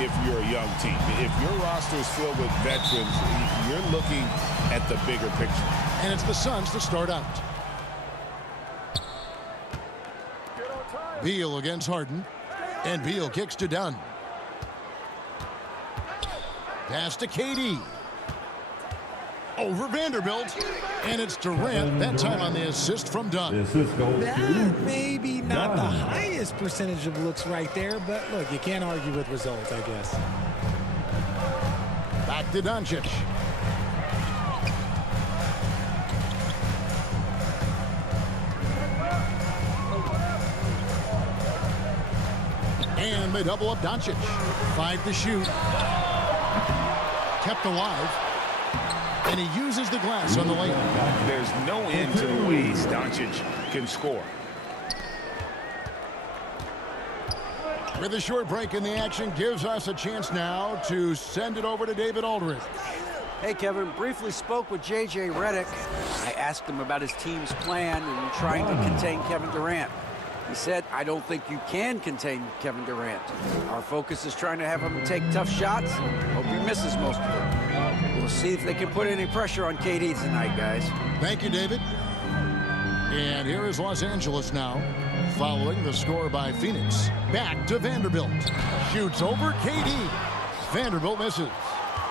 if you're a young team. If your roster is filled with veterans, you're looking at the bigger picture. And it's the Suns to start out. Beal against Harden. And Beal kicks to Dunn. Pass to KD. Over Vanderbilt. And it's Durant, that time on the assist from Dunn. That maybe not the highest percentage of looks right there, but look, you can't argue with results, I guess. Back to Doncic. And they double up Doncic. 5 to shoot. Kept alive. And he uses the glass on the layup. There's no end to the ways Doncic can score. With a short break in the action, gives us a chance now to send it over to David Aldridge. Hey, Kevin, briefly spoke with J.J. Redick. I asked him about his team's plan in trying to contain Kevin Durant. He said, I don't think you can contain Kevin Durant. Our focus is trying to have him take tough shots. Hope he misses most of them. We'll see if they can put any pressure on KD tonight, guys. Thank you, David. And here is Los Angeles now, following the score by Phoenix. Back to Vanderbilt. Shoots over KD. Vanderbilt misses.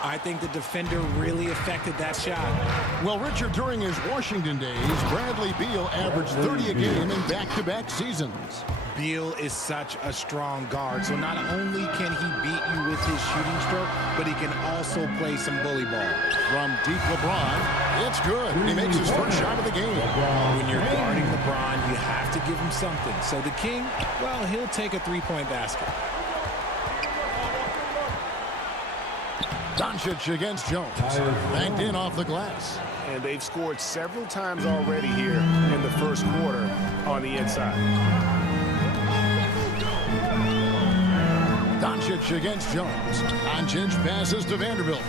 I think the defender really affected that shot. Well, Richard, during his Washington days, Bradley Beal averaged 30 a game in back-to-back seasons. Beal is such a strong guard, so not only can he beat you with his shooting stroke, but he can also play some bully ball. From deep LeBron, it's good. He makes his first shot of the game. When you're guarding LeBron, you have to give him something. So the King, well, he'll take a three-point basket. Doncic against Jones. Banked in off the glass. And they've scored several times already here in the first quarter on the inside. Doncic against Jones. Doncic passes to Vanderbilt.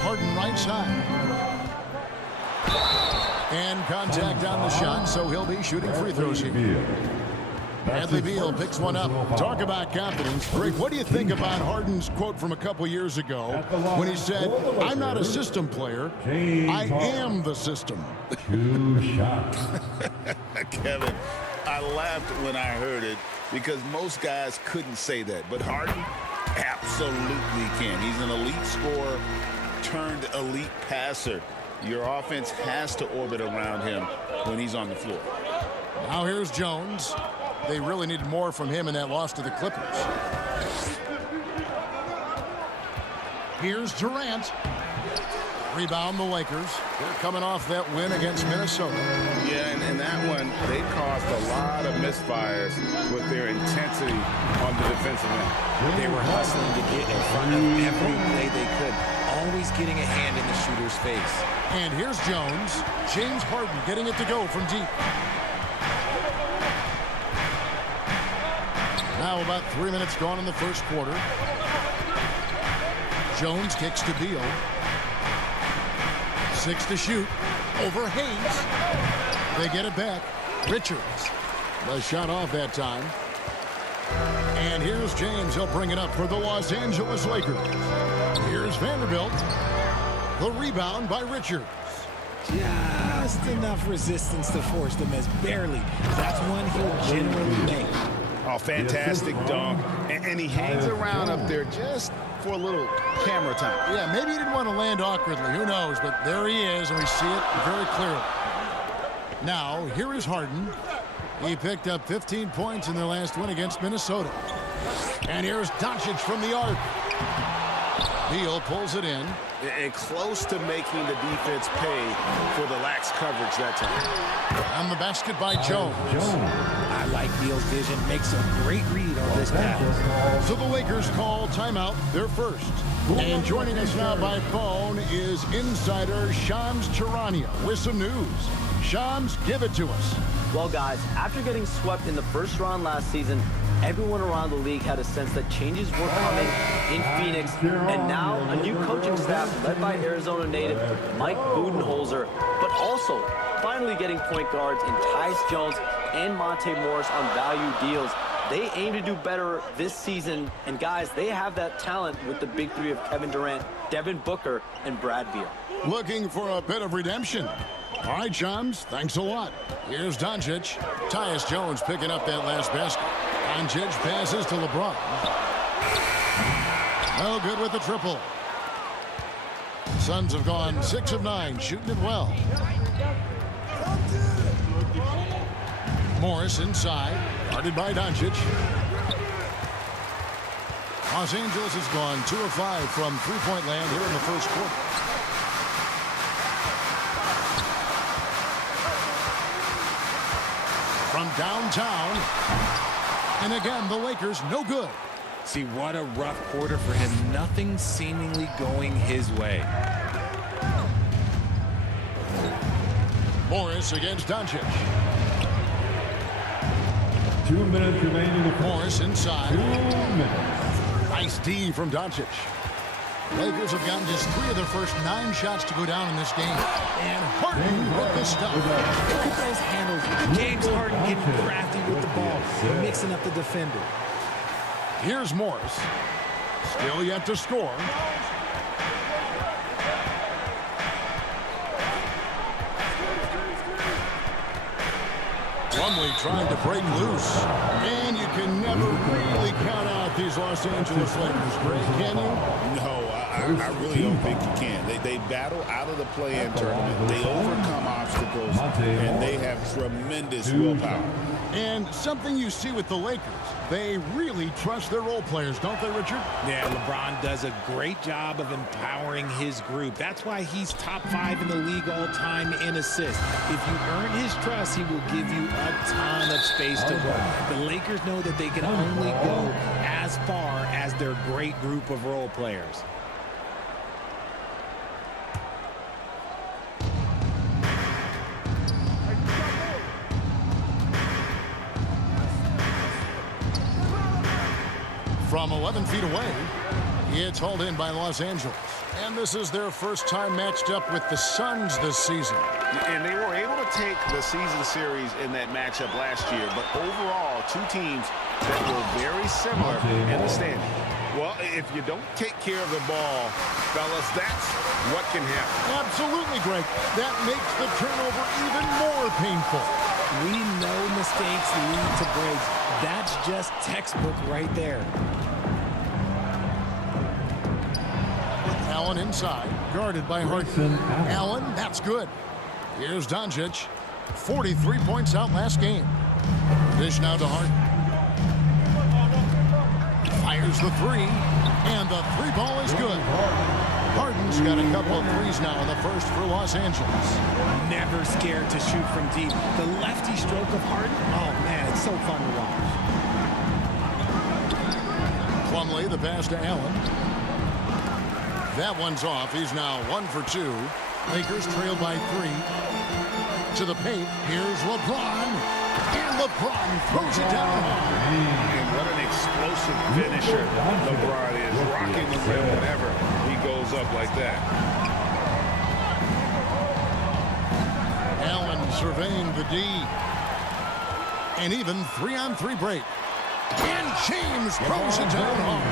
Harden right side. And contact on the shot, so he'll be shooting free throws here. Bradley Beal picks one up. Talk about confidence. Greg, what do you think about Harden's quote from a couple years ago when he said, I'm not a system player, I am the system? 2 shots. Kevin, I laughed when I heard it because most guys couldn't say that. But Harden absolutely can. He's an elite scorer turned elite passer. Your offense has to orbit around him when he's on the floor. Now here's Jones. They really needed more from him in that loss to the Clippers. Here's Durant. Rebound the Lakers. They're coming off that win against Minnesota. Yeah, and that one, they caused a lot of misfires with their intensity on the defensive end. They were hustling to get in front of every play they could, always getting a hand in the shooter's face. And here's Jones. James Harden getting it to go from deep. Now about 3 minutes gone in the first quarter. Jones kicks to Beal. 6 to shoot. Over Hayes. They get it back. Richards. The shot off that time. And here's James. He'll bring it up for the Los Angeles Lakers. Here's Vanderbilt. The rebound by Richards. Just enough resistance to force the miss. Barely. That's one he'll generally make. Oh, fantastic dunk. And he hangs around up there just for a little camera time. Yeah, maybe he didn't want to land awkwardly. Who knows? But there he is, and we see it very clearly. Now, here is Harden. He picked up 15 points in their last win against Minnesota. And here's Doncic from the arc. Beal pulls it in. And close to making the defense pay for the lax coverage that time. On the basket by Jones. I like Beal's vision. Makes a great read on this pass. So the Lakers call timeout, their first. And joining us now by phone is insider Shams Charania with some news. Shams, give it to us. Well, guys, after getting swept in the first round last season, everyone around the league had a sense that changes were coming in Phoenix, and now a new coaching staff led by Arizona native Mike Budenholzer, but also finally getting point guards in Tyus Jones and Monte Morris on value deals. They aim to do better this season, and guys, they have that talent with the big three of Kevin Durant, Devin Booker, and Brad Beal. Looking for a bit of redemption. All right, chums, thanks a lot. Here's Doncic. Tyus Jones picking up that last basket. Doncic passes to LeBron. No good with the triple. Suns have gone 6 of 9, shooting it well. Morris inside, guarded by Doncic. Los Angeles has gone 2 of 5 from three-point land here in the first quarter. From downtown, and again, the Lakers no good. See, what a rough quarter for him. Nothing seemingly going his way. Morris against Doncic. 2 minutes remaining. Morris inside. 2 minutes. Nice D from Doncic. Lakers have gotten just 3 of their first 9 shots to go down in this game. And Harden with the stuff. Look at those handles. James Harden getting crafty with the ball, mixing up the defender. Here's Morris. Still yet to score. Plumlee trying to break loose. And you can never really count out these Los Angeles Lakers, Greg, can you? No, I really don't think you can. They battle out of the play-in tournament. They overcome obstacles, and they have tremendous willpower. And something you see with the Lakers, they really trust their role players, don't they, Richard? Yeah, LeBron does a great job of empowering his group. That's why he's top 5 in the league all time in assists. If you earn his trust, he will give you a ton of space to work. The Lakers know that they can only go as far as their great group of role players. From 11 feet away, it's hauled in by Los Angeles. And this is their first time matched up with the Suns this season. And they were able to take the season series in that matchup last year. But overall, 2 teams that were very similar in the standing. Well, if you don't take care of the ball, fellas, that's what can happen. Absolutely, Greg. That makes the turnover even more painful. We know mistakes lead to breaks. That's just textbook right there. Allen inside, guarded by Harden. Allen, that's good. Here's Doncic. 43 points out last game. Dish now to Harden. Fires the 3, and the 3 ball is good. Harden's got a couple of threes now in the first for Los Angeles. Never scared to shoot from deep. The lefty stroke of Harden, oh man, it's so fun to watch. Plumlee, the pass to Allen. That one's off. He's now 1 for 2. Lakers trail by 3. To the paint. Here's LeBron. And LeBron throws it down. And what an explosive finisher LeBron is. Rocking the rim whenever he goes up like that. Allen surveying the D. And even 3-on-3 break. And James throws it down hard.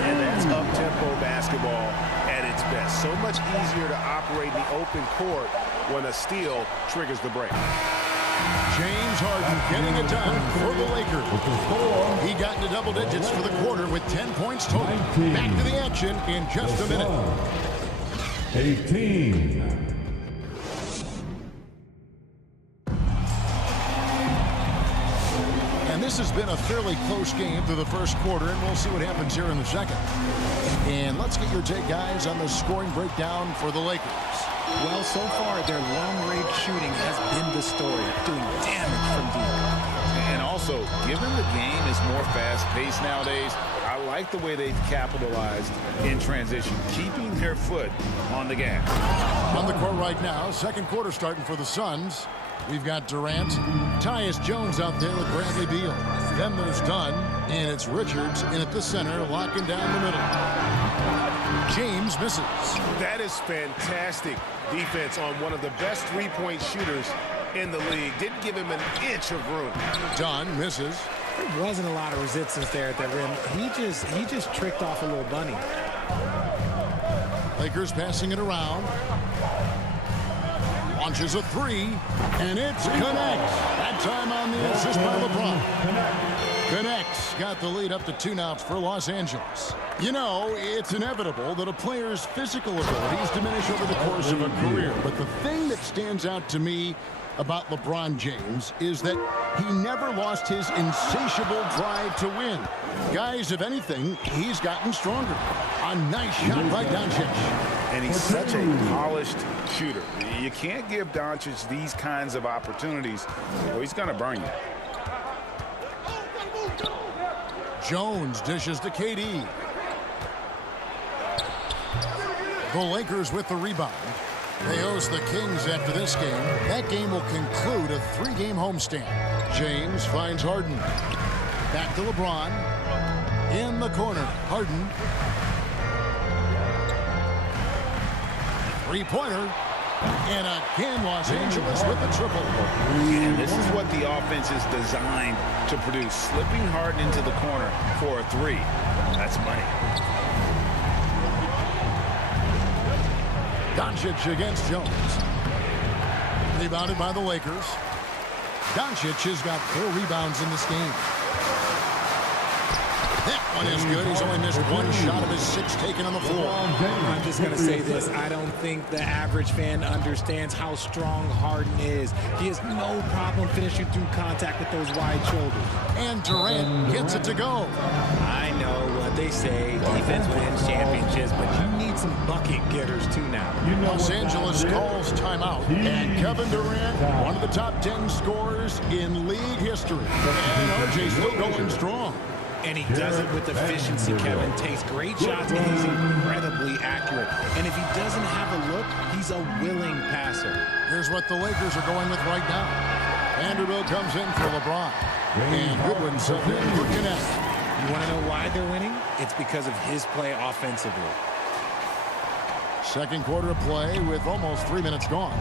And that's up-tempo basketball at its best. So much easier to operate in the open court when a steal triggers the break. James Harden getting it done for the Lakers. He got into double digits for the quarter with 10 points total. Back to the action in just a minute. 18. And this has been a fairly close game through the first quarter, and we'll see what happens here in the second. And let's get your take, guys, on the scoring breakdown for the Lakers. Well, so far, their long-range shooting has been the story, doing damage from deep. And also, given the game is more fast-paced nowadays, I like the way they've capitalized in transition, keeping their foot on the gas. On the court right now, second quarter starting for the Suns. We've got Durant, Tyus Jones out there with Bradley Beal. Then there's Dunn, and it's Richards in at the center, locking down the middle. James misses. That is fantastic defense on one of the best three-point shooters in the league. Didn't give him an inch of room. Dunn misses. There wasn't a lot of resistance there at the rim. He just tricked off a little bunny. Lakers passing it around. Launches a three, and it connects. That time on the assist by LeBron. Connects. Got the lead up to 2 now for Los Angeles. You know, it's inevitable that a player's physical abilities diminish over the course of a career. But the thing that stands out to me about LeBron James is that he never lost his insatiable drive to win. Guys, if anything, he's gotten stronger. A nice shot by Doncic. And he's such a polished shooter. You can't give Doncic these kinds of opportunities, or he's going to burn you. Jones dishes to KD. The Lakers with the rebound. They host the Kings after this game. That game will conclude a 3-game homestand. James finds Harden. Back to LeBron. In the corner, Harden. Three-pointer. And again, Los Angeles with the triple. And this is what the offense is designed to produce. Slipping Harden into the corner for a 3. That's money. Doncic against Jones. Rebounded by the Lakers. Doncic has got 4 rebounds in this game. That one is good. He's only missed 1 shot of his 6 taken on the floor. I'm just going to say this. I don't think the average fan understands how strong Harden is. He has no problem finishing through contact with those wide shoulders. And Durant gets it to go. I know what they say. Defense wins championships, but you need some bucket getters too now. Los Angeles calls timeout. And Kevin Durant, one of the top 10 scorers in league history. And RJ still going strong. And he does it with efficiency, Kevin. Takes great shots, and he's incredibly accurate. And if he doesn't have a look, he's a willing passer. Here's what the Lakers are going with right now. Vanderbilt comes in for LeBron. And Goodwin subbed in for Gannett. You want to know why they're winning? It's because of his play offensively. Second quarter of play with almost 3 minutes gone.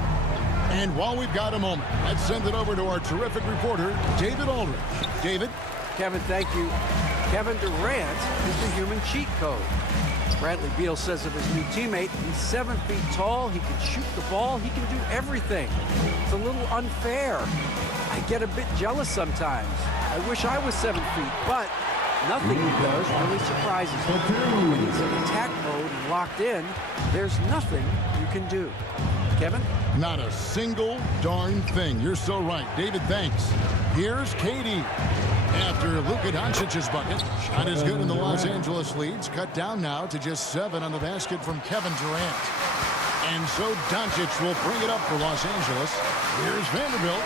And while we've got a moment, let's send it over to our terrific reporter, David Aldridge. David? Kevin, thank you. Kevin Durant is the human cheat code. Bradley Beal says of his new teammate, he's 7 feet tall, he can shoot the ball, he can do everything. It's a little unfair. I get a bit jealous sometimes. I wish I was 7 feet, but nothing he does really surprises me. When he's in attack mode and locked in, there's nothing you can do. Kevin? Not a single darn thing. You're so right. David, thanks. Here's KD. After Luka Doncic's bucket, shot is good in the Los Angeles leads. Cut down now to just 7 on the basket from Kevin Durant. And so Doncic will bring it up for Los Angeles. Here's Vanderbilt.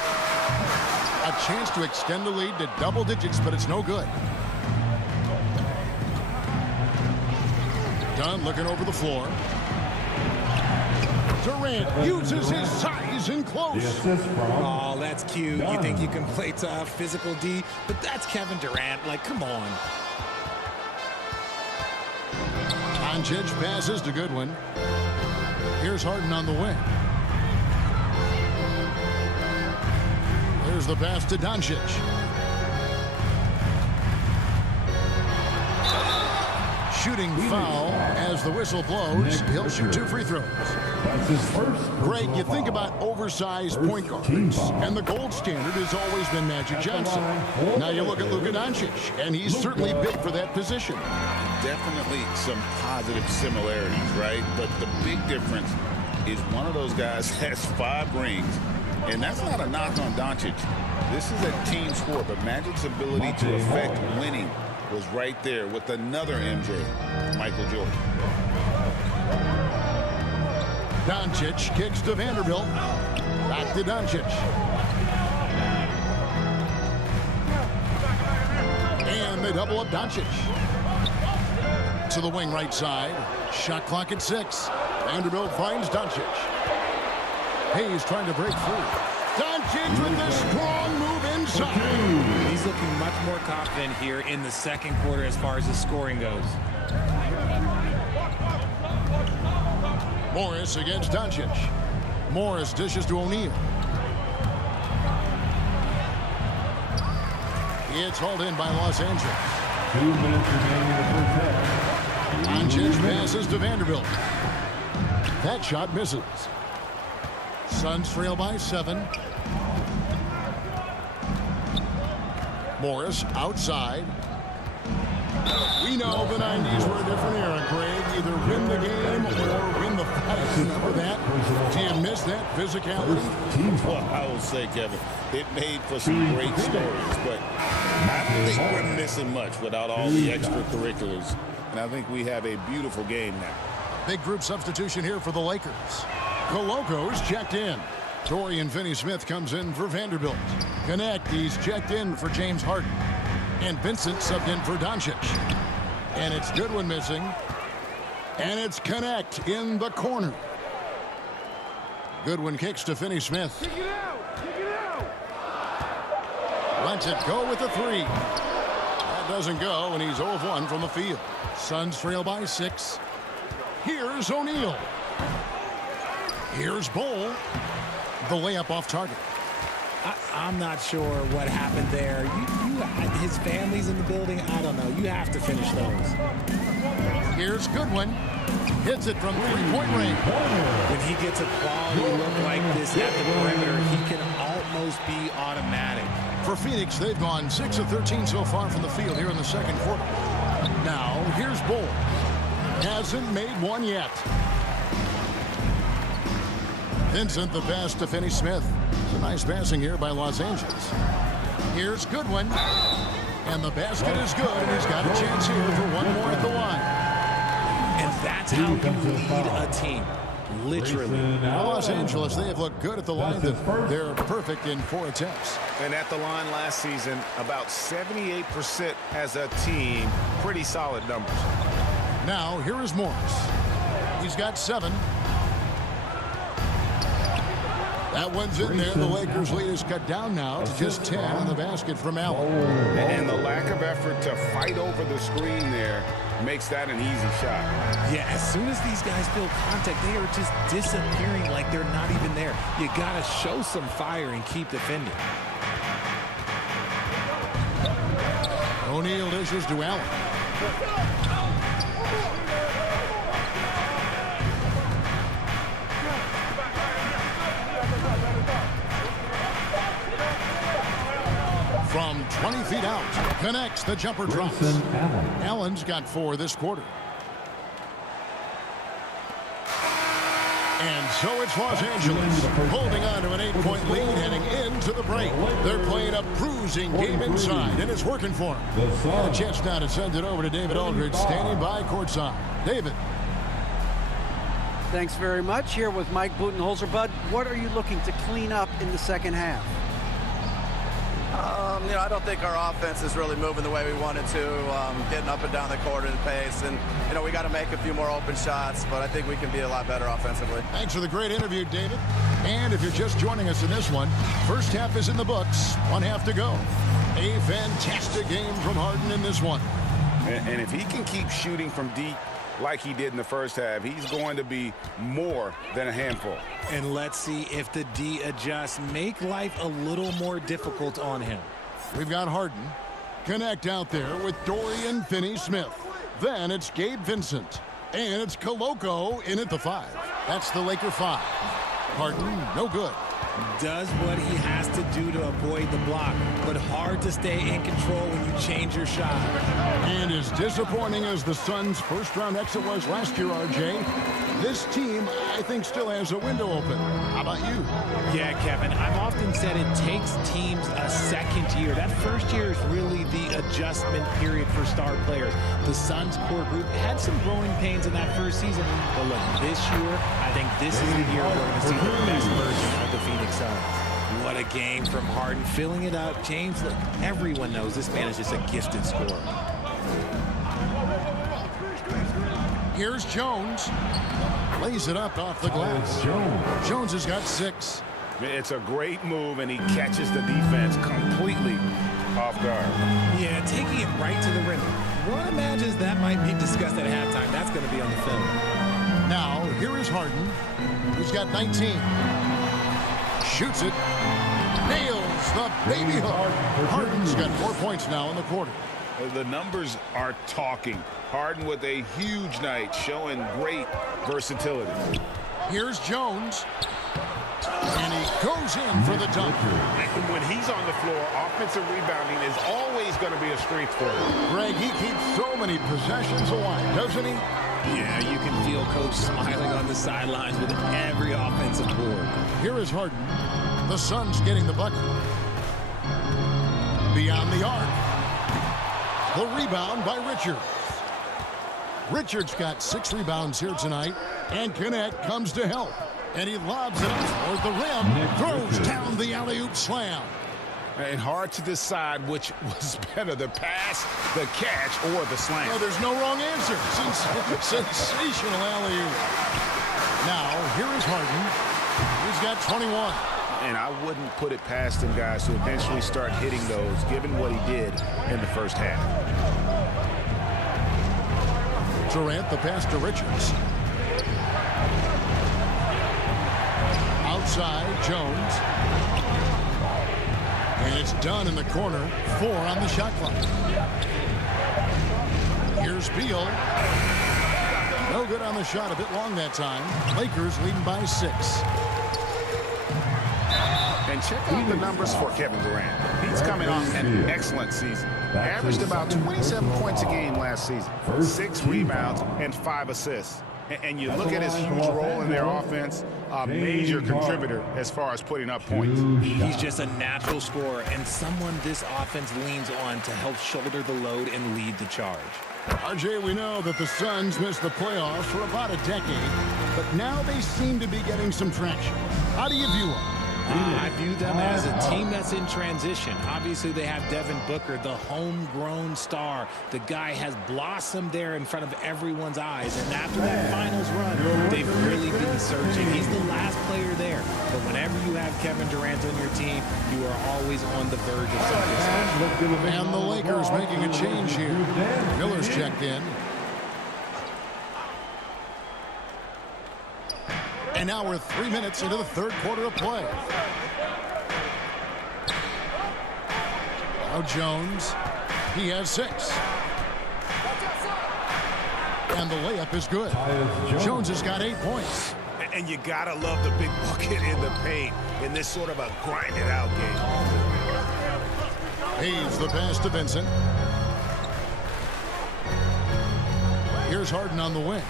A chance to extend the lead to double digits, but it's no good. Dunn looking over the floor. Durant uses his size in close. Oh, that's cute. You think you can play tough, physical D, but that's Kevin Durant. Like, come on. Doncic passes to Goodwin. Here's Harden on the wing. There's the pass to Doncic. Shooting foul as the whistle blows. He'll shoot 2 free throws. That's his first. Greg, you think about oversized point guards, and the gold standard has always been Magic Johnson. Now you look at Luka Doncic, and he's certainly big for that position. Definitely some positive similarities, right? But the big difference is one of those guys has 5 rings, and that's not a knock on Doncic. This is a team sport, but Magic's ability to affect winning was right there with another MJ, Michael Jordan. Doncic kicks to Vanderbilt. Back to Doncic. And they double up Doncic. To the wing right side. Shot clock at 6. Vanderbilt finds Doncic. Hayes trying to break free. Doncic with the strong move inside. He's looking much more confident here in the second quarter as far as the scoring goes. Morris against Doncic. Morris dishes to O'Neal. It's hauled in by Los Angeles. 2 minutes remaining in the first half. Doncic passes to Vanderbilt. That shot misses. Suns trail by 7. Morris outside. We know the 90s were a different era, Craig. Either win the game or win the fight. Remember that? Do you miss that physicality? Well, I will say, Kevin, it made for some great stories, but I don't think we're missing much without all the extracurriculars. And I think we have a beautiful game now. Big group substitution here for the Lakers. Coloco's checked in. Dorian Finney-Smith comes in for Vanderbilt. Connect, he's checked in for James Harden. And Vincent subbed in for Doncic. And it's Goodwin missing. And it's Connect in the corner. Goodwin kicks to Finney-Smith. Lets it go with the 3. That doesn't go, and he's 0 of 1 from the field. Suns trail by 6. Here's O'Neal. Here's Bol. The layup off target. I'm not sure what happened there. His family's in the building. I don't know. You have to finish those. Here's Goodwin. Hits it from 3-point range. When he gets a quality look like this at the perimeter, he can almost be automatic. For Phoenix, they've gone 6 of 13 so far from the field here in the second quarter. Now, here's Bol. Hasn't made one yet. Vincent the pass to Finney-Smith. It's a nice passing here by Los Angeles. Here's Goodwin. And the basket is good, and he's got a chance here for one more at the line. And that's how you lead a team. Literally. Now, Los Angeles, they have looked good at the line. They're perfect in 4 attempts. And at the line last season, about 78% as a team. Pretty solid numbers. Now, here is Morris. He's got 7. That one's in there. The Lakers' lead is cut down now to just 10 on the basket from Allen. And the lack of effort to fight over the screen there makes that an easy shot. Yeah, as soon as these guys feel contact, they are just disappearing like they're not even there. You got to show some fire and keep defending. O'Neal dishes to Allen. From 20 feet out, connects, the jumper drops. Allen's got 4 this quarter. And so it's Los Angeles holding on to an 8-point lead heading into the break. They're playing a bruising game inside, and it's working for them. And a chance now to send it over to David Aldridge, standing by courtside. David. Thanks very much. Here with Mike Budenholzer. Bud, what are you looking to clean up in the second half? I don't think our offense is really moving the way we wanted to, getting up and down the court at a pace. And, we got to make a few more open shots, but I think we can be a lot better offensively. Thanks for the great interview, David. And if you're just joining us in this one, first half is in the books. 1 half to go. A fantastic game from Harden in this one. And if he can keep shooting from deep like he did in the first half, he's going to be more than a handful. And let's see if the D adjusts, make life a little more difficult on him. We've got Harden. Connect out there with Dorian Finney-Smith. Then it's Gabe Vincent. And it's Coloco in at the 5. That's the Laker 5. Harden, no good. Does what he has to do to avoid the block, but hard to stay in control when you change your shot. And as disappointing as the Suns' first-round exit was last year, RJ, this team, I think, still has a window open. How about you? Yeah, Kevin, I've often said it takes teams a second year. That first year is really the adjustment period for star players. The Suns' core group had some growing pains in that first season, but look, this year, I think this is the year we're going to see the best version of the Phoenix Suns. What a game from Harden, filling it up. James, look, everyone knows this man is just a gifted scorer. Here's Jones. Lays it up off the glass. Jones has got 6. It's a great move, and he catches the defense completely off guard. Yeah, taking it right to the rim. One imagines that might be discussed at halftime. That's going to be on the film. Now, here is Harden, who's got 19. Shoots it. Nails the baby hook. Harden's got 4 points now in the quarter. The numbers are talking. Harden with a huge night, showing great versatility. Here's Jones. And he goes in for the dunk. And when he's on the floor, offensive rebounding is always going to be a strength for him. Greg, he keeps so many possessions alive, doesn't he? Yeah, you can feel Coach smiling on the sidelines with every offensive board. Here is Harden. The Suns getting the bucket. Beyond the arc. The rebound by Richards. Richards got 6 rebounds here tonight. And Knecht comes to help. And he lobs it up toward the rim. Throws down the alley-oop slam. And hard to decide which was better, the pass, the catch, or the slam. No, there's no wrong answer. Sensational alley-oop. Now, here is Harden. He's got 21. And I wouldn't put it past him, guys, to eventually start hitting those, given what he did in the first half. Durant, the pass to Richards. Outside, Jones. And it's done in the corner. 4 on the shot clock. Here's Beal. No good on the shot. A bit long that time. Lakers leading by 6. And check out the numbers for Kevin Durant. He's coming off an excellent season. Averaged about 27 points a game last season. 6 rebounds and 5 assists. And you look at his huge role in their offense, a major contributor as far as putting up points. He's just a natural scorer and someone this offense leans on to help shoulder the load and lead the charge. RJ, we know that the Suns missed the playoffs for about a decade, but now they seem to be getting some traction. How do you view them? I view them as a team that's in transition. Obviously, they have Devin Booker, the homegrown star. The guy has blossomed there in front of everyone's eyes. And after that finals run, they've really been searching. He's the last player there. But whenever you have Kevin Durant on your team, you are always on the verge of something. And the Lakers making a change here. Miller's checked in. And now we're 3 minutes into the third quarter of play. Now Jones. He has 6. And the layup is good. Jones has got 8 points. And you got to love the big bucket in the paint in this sort of a grinded-out game. Hayes the pass to Vincent. Here's Harden on the wing.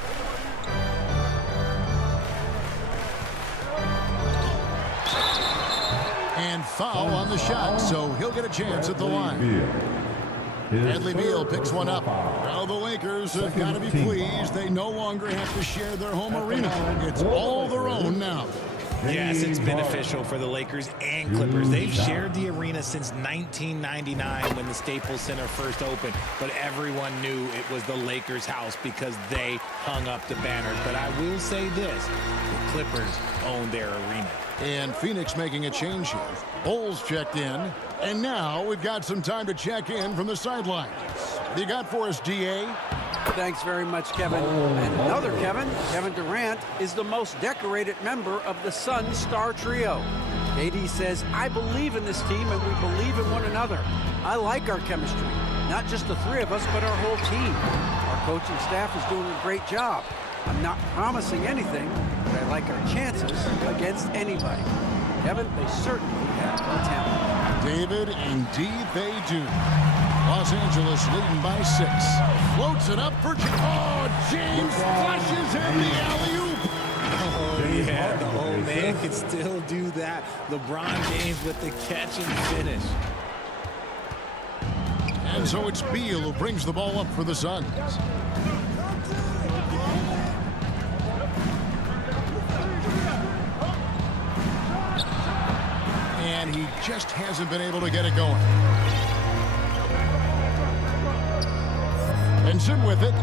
And foul on the shot, so he'll get a chance at the line. Bradley Beal picks one up. Now the Lakers have got to be pleased. They no longer have to share their home arena. It's all their own now. Yes, it's beneficial for the Lakers and Clippers. They've shared the arena since 1999 when the Staples Center first opened, but everyone knew it was the Lakers' house because they hung up the banners. But I will say this, the Clippers own their arena. And Phoenix making a change here. Bulls checked in. And now we've got some time to check in from the sidelines. What do you got for us, DA? Thanks very much, Kevin. And another Kevin, Kevin Durant, is the most decorated member of the Suns star trio. KD says, I believe in this team and we believe in one another. I like our chemistry. Not just the 3 of us, but our whole team. Our coaching staff is doing a great job. I'm not promising anything, but I like our chances against anybody. Kevin, they certainly have the talent. David, indeed they do. Los Angeles leading by 6. Floats it up for James flushes in the alley-oop. Oh, yeah, the old man can still do that. LeBron James with the catch and finish. And so it's Beal who brings the ball up for the Suns. And he just hasn't been able to get it going. Benson with it.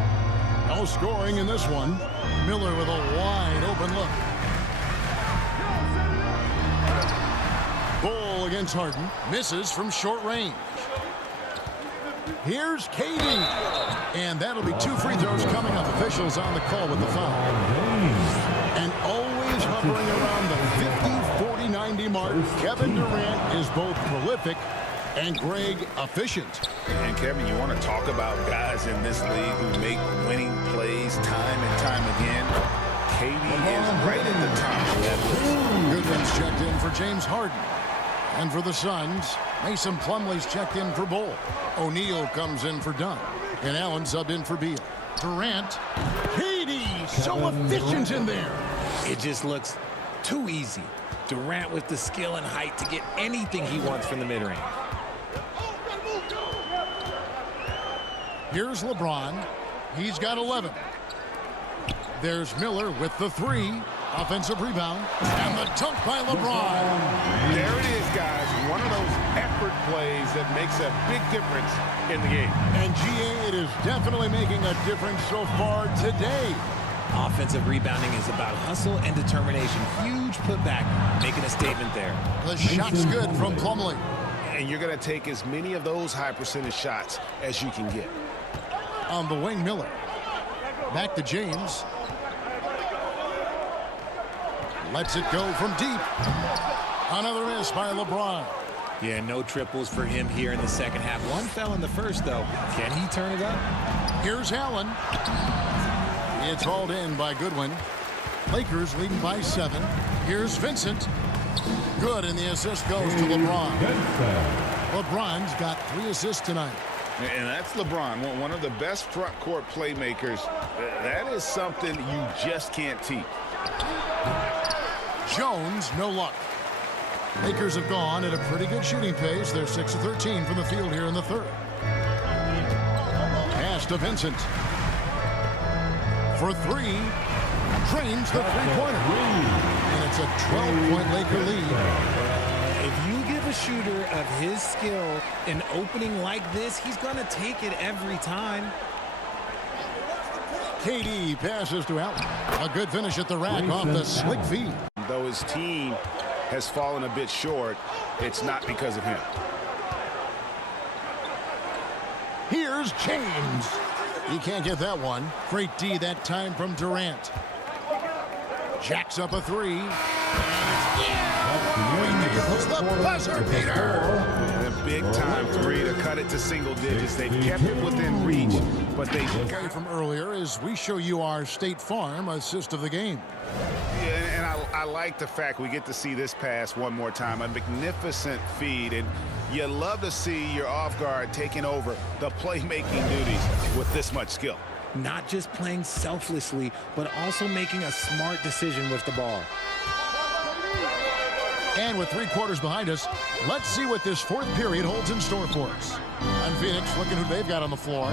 No scoring in this one. Miller with a wide open look. Bull against Harden. Misses from short range. Here's KD. And that'll be 2 free throws coming up. Officials on the call with the foul. And always hovering around the 50, 40, 90 mark. mark, Kevin Durant is both prolific and Greg efficient. And Kevin, you want to talk about guys in this league who make winning plays time and time again? KD is right at the top of that list. Goodwin's checked in for James Harden. And for the Suns, Mason Plumlee's checked in for Bull. O'Neal comes in for Dunn. And Allen subbed in for Beal. Durant. KD, so efficient in there. It just looks too easy. Durant with the skill and height to get anything he wants from the mid-range. Here's LeBron. He's got 11. There's Miller with the 3. Offensive rebound. And the dunk by LeBron. There it is, guys. One of those effort plays that makes a big difference in the game. And GA, it is definitely making a difference so far today. Offensive rebounding is about hustle and determination. Huge putback, making a statement there. The shot's good from Plumlee. And you're going to take as many of those high percentage shots as you can get. On the wing, Miller. Back to James. Lets it go from deep. Another miss by LeBron. Yeah, no triples for him here in the second half. One fell in the first, though. Can he turn it up? Here's Allen. It's hauled in by Goodwin. Lakers leading by 7. Here's Vincent. Good, and the assist goes to LeBron. LeBron's got 3 assists tonight. And that's LeBron, one of the best front court playmakers. That is something you just can't teach. Jones, no luck. Lakers have gone at a pretty good shooting pace. They're 6 of 13 from the field here in the third. Pass to Vincent. For 3. Drains the three-pointer. And it's a 12-point Laker lead. If you give a shooter of his skill an opening like this, he's going to take it every time. KD passes to Allen. A good finish at the rack off the slick feed. Though his team has fallen a bit short, it's not because of him. Here's James. He can't get that one. Great D that time from Durant. Jacks up a 3. It's the buzzer beater. And a big-time 3 to cut it to single digits. They've kept it within reach, but they... Play from earlier as we show you our State Farm assist of the game. Yeah, and I like the fact we get to see this pass one more time. A magnificent feed, and you love to see your off guard taking over the playmaking duties with this much skill. Not just playing selflessly, but also making a smart decision with the ball. And with 3 quarters behind us, let's see what this fourth period holds in store for us. And Phoenix looking who they've got on the floor.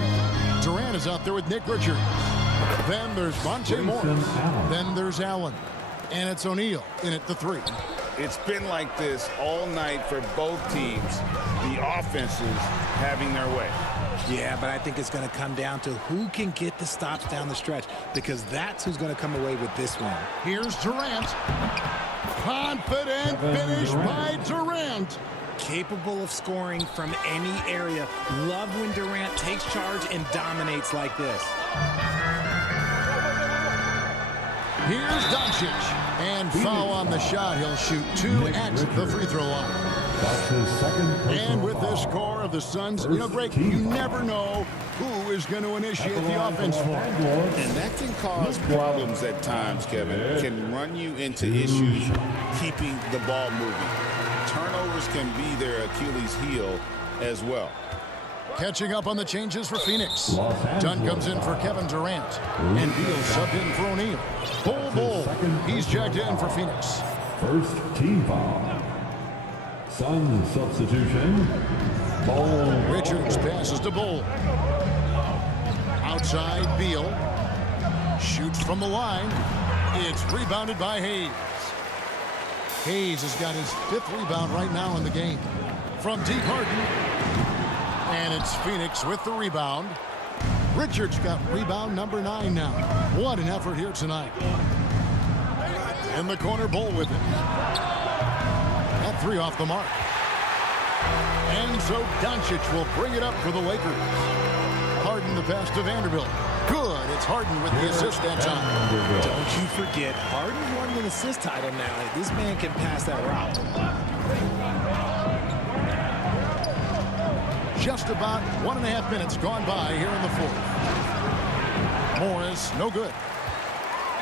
Durant is out there with Nick Richards. Then there's Monte Morris. Then there's Allen. And it's O'Neal in at the 3. It's been like this all night for both teams. The offenses having their way. Yeah, but I think it's going to come down to who can get the stops down the stretch, because that's who's going to come away with this one. Here's Durant. Confident finish by Durant. Capable of scoring from any area. Love when Durant takes charge and dominates like this. Here's Doncic. And foul on the shot. He'll shoot 2 at the free throw line. That's his second And with personal this foul. core of the Suns, you know, Greg, you never know who is going to initiate the offense for him. And that can cause problems at times, Kevin. Can run you into issues keeping the ball moving. Turnovers can be their Achilles heel as well. Catching up on the changes for Phoenix. Dunn comes in for Kevin Durant. And Beal subbed in for O'Neal. Bull. He's checked in for Phoenix. First team foul. Sun substitution. Ball. Richards passes to Bull. Outside, Beal. Shoots from the line. It's rebounded by Hayes. Hayes has got his 5th rebound right now in the game. From deep, Harden. And it's Phoenix with the rebound. Richards got rebound number 9 now. What an effort here tonight. In the corner, Bull with it. That 3 off the mark. And so Doncic will bring it up for the Lakers. Harden the pass to Vanderbilt. Good. It's Harden with the assist that time. Don't you forget, Harden won an assist title now. This man can pass that route. Just about 1.5 minutes gone by here in the fourth. Morris, no good.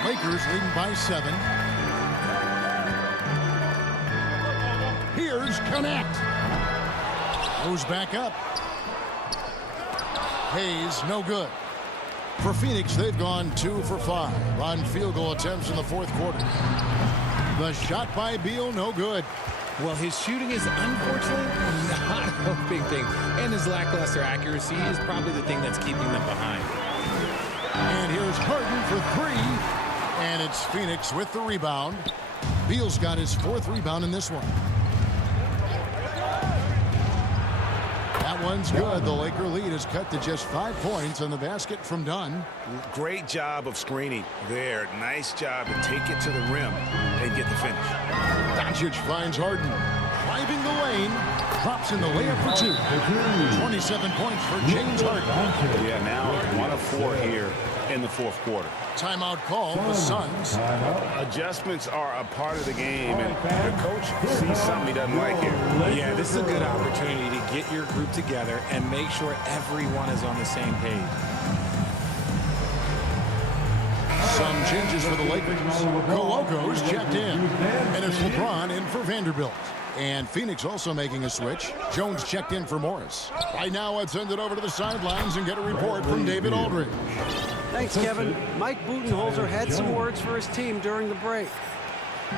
Lakers leading by 7. Here's Connect. Goes back up. Hayes, no good. For Phoenix, they've gone 2 for 5 on field goal attempts in the fourth quarter. The shot by Beal, no good. Well, his shooting is unfortunately not a big thing. And his lackluster accuracy is probably the thing that's keeping them behind. And here's Harden for 3. And it's Phoenix with the rebound. Beal's got his 4th rebound in this one. That one's good. The Laker lead is cut to just 5 points on the basket from Dunn. Great job of screening there. Nice job to take it to the rim and get the finish. Doncic finds Harden. Driving the lane. Drops in the layup for 2. 27 points for James Harden. Yeah, now 1 of 4 here in the fourth quarter. Timeout call, the Suns. Adjustments are a part of the game, and the coach sees something he doesn't like here. Yeah, this is a good opportunity to get your group together and make sure everyone is on the same page. Some changes for the Lakers. Coloco's checked in. And it's LeBron in for Vanderbilt. And Phoenix also making a switch. Jones checked in for Morris. Right now, let's send it over to the sidelines and get a report from David Aldridge. Thanks, Kevin. Mike Budenholzer had some words for his team during the break.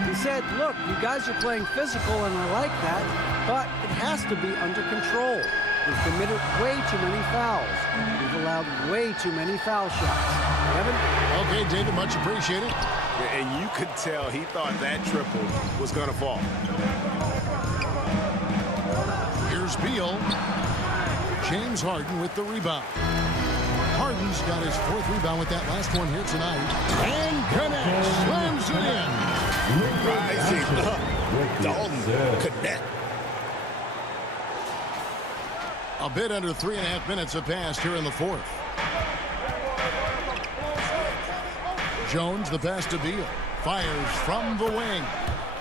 He said, look, you guys are playing physical, and I like that, but it has to be under control. We've committed way too many fouls. We've allowed way too many foul shots. Kevin? Okay, David, much appreciated. And you could tell he thought that triple was going to fall. Here's Beal. James Harden with the rebound. Harden's got his 4th rebound with that last one here tonight. And connects. Slams it in. Rising up. Dalton connect. A bit under 3.5 minutes have passed here in the fourth. Jones, the pass to Beal. Fires from the wing.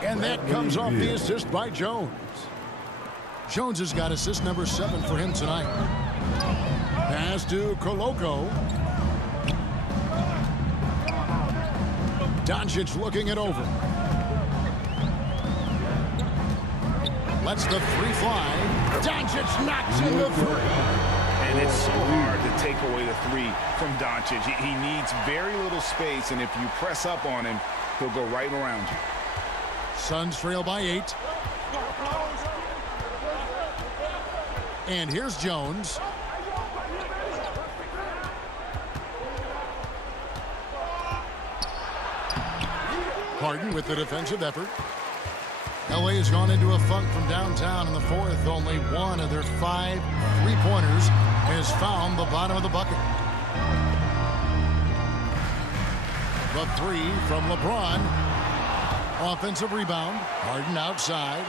And that comes off the assist by Jones. Jones has got assist number 7 for him tonight. Pass to Coloco. Doncic looking it over. Lets the 3 fly. Doncic knocks in the 3. And it's so hard to take away the 3 from Doncic. He needs very little space, and if you press up on him, he'll go right around you. Suns trail by 8. And here's Jones. Harden with the defensive effort. LA has gone into a funk from downtown in the fourth. Only one of their 5 3-pointers has found the bottom of the bucket. The 3 from LeBron. Offensive rebound. Harden outside.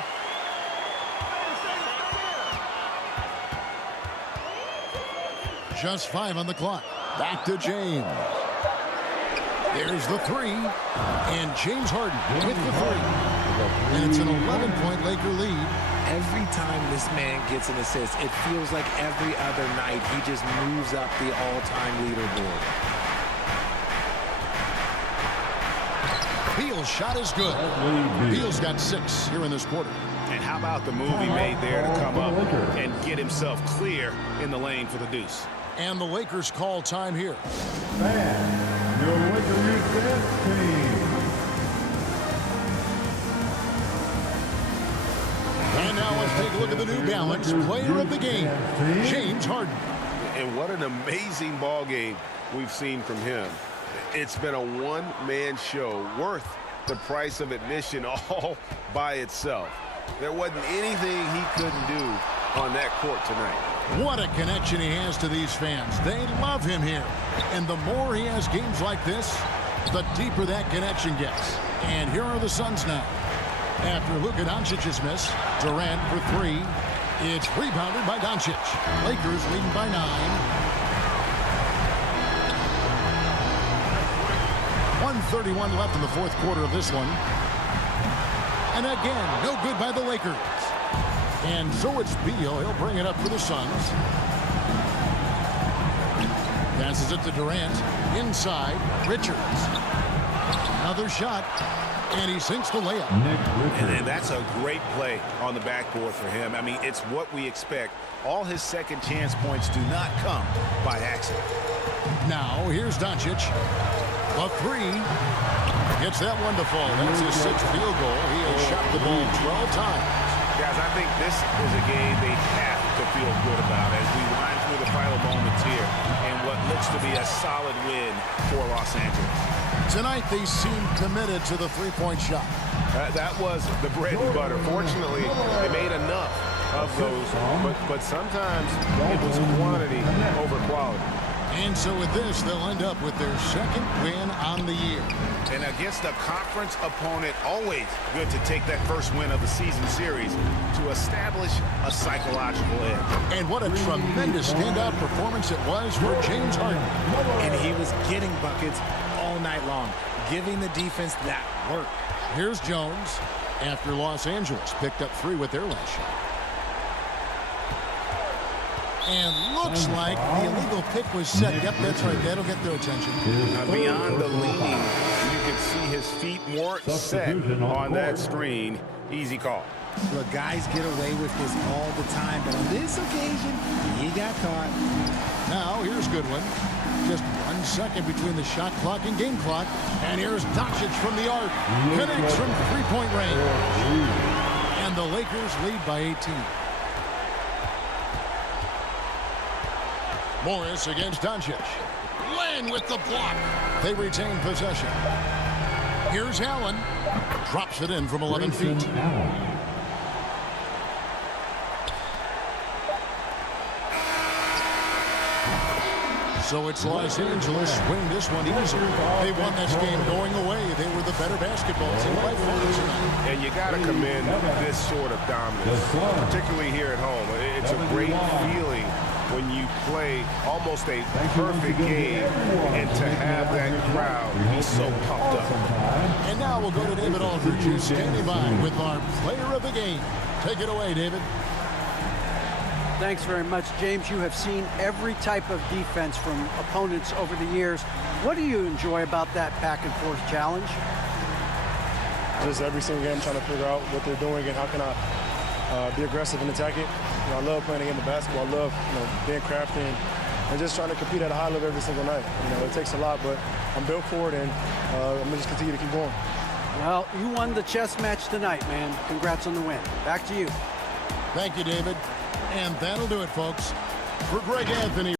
Just 5 on the clock. Back to James. There's the 3. And James Harden with the 3. And it's an 11-point Laker lead. Every time this man gets an assist, it feels like every other night he just moves up the all-time leaderboard. Beal's shot is good. Beal's got 6 here in this quarter. And how about the move he made there to come up and get himself clear in the lane for the deuce? And the Lakers call time here. And your Lakers dance team. And now let's take a look at the New Balance player of the game, James Harden. And what an amazing ball game we've seen from him. It's been a one-man show worth the price of admission all by itself. There wasn't anything he couldn't do on that court tonight. What a connection he has to these fans. They love him here. And the more he has games like this, the deeper that connection gets. And here are the Suns now. After Luka Doncic's miss, Durant for 3. It's rebounded by Doncic. Lakers leading by 9. 2:31 left in the fourth quarter of this one. And again, no good by the Lakers. And so it's Beal. He'll bring it up for the Suns. Passes it to Durant. Inside, Richards. Another shot. And he sinks the layup. And that's a great play on the backboard for him. I mean, it's what we expect. All his second chance points do not come by accident. Now, here's Doncic. A three. Gets that one to fall. That's his sixth field goal. He has shot the ball 12 times. Guys, I think this is a game they have to feel good about as we wind through the final moments here and what looks to be a solid win for Los Angeles. Tonight, they seem committed to the three-point shot. That was the bread and butter. Fortunately, they made enough of those, but sometimes it was quantity over quality. And so with this, they'll end up with their second win on the year. And against a conference opponent, always good to take that first win of the season series to establish a psychological edge. And what a tremendous standout performance it was for James Harden. And he was getting buckets all night long, giving the defense that work. Here's Jones after Los Angeles picked up three with their last shot. And looks like the illegal pick was set. Yep, that's right. That'll get their attention. Beyond the leaning, you can see his feet more set on that screen. Easy call. Look, guys get away with this all the time, but on this occasion, he got caught. Now, here's Goodwin. Just 1 second between the shot clock and game clock. And here's Doncic from the arc. Connects from three-point range. And the Lakers lead by 18. Morris against Doncic. Laying with the block. They retain possession. Here's Allen. Drops it in from 11 feet. So it's Los Angeles win this one easily. They won this game going away. They were the better basketball team by far tonight. And you got to commend this sort of dominance, particularly here at home. It's a great feeling when you play almost a perfect game and to have that crowd be so pumped up. And now we'll go to David Aldridge, who's standing by with our player of the game. Take it away, David. Thanks very much, James. You have seen every type of defense from opponents over the years. What do you enjoy about that back-and-forth challenge? Just every single game trying to figure out what they're doing and how can I be aggressive and attack it. I love playing against the basketball. I love being crafty and just trying to compete at a high level every single night. It takes a lot, but I'm built for it, and I'm going to just continue to keep going. Well, you won the chess match tonight, man. Congrats on the win. Back to you. Thank you, David. And that'll do it, folks. For Greg Anthony.